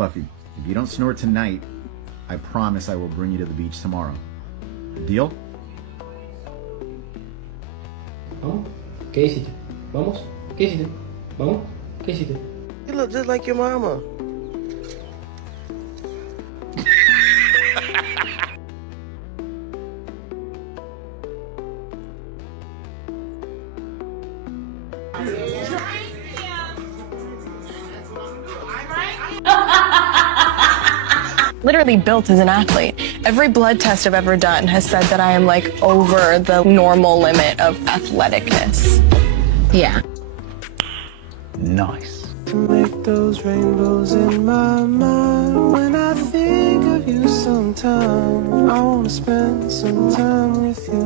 Buffy, if you don't snore tonight, I promise I will bring you to the beach tomorrow. Deal? Vamos. ¿Qué hiciste? Vamos. ¿Qué hiciste? Vamos. ¿Qué hiciste? You look just like your mama. Literally built as an athlete. Every blood test I've ever done has said that I am like over the normal limit of athleticness. Yeah. Nice. Make those rainbows in my mind. When I think of you sometime, I wanna spend some time with you.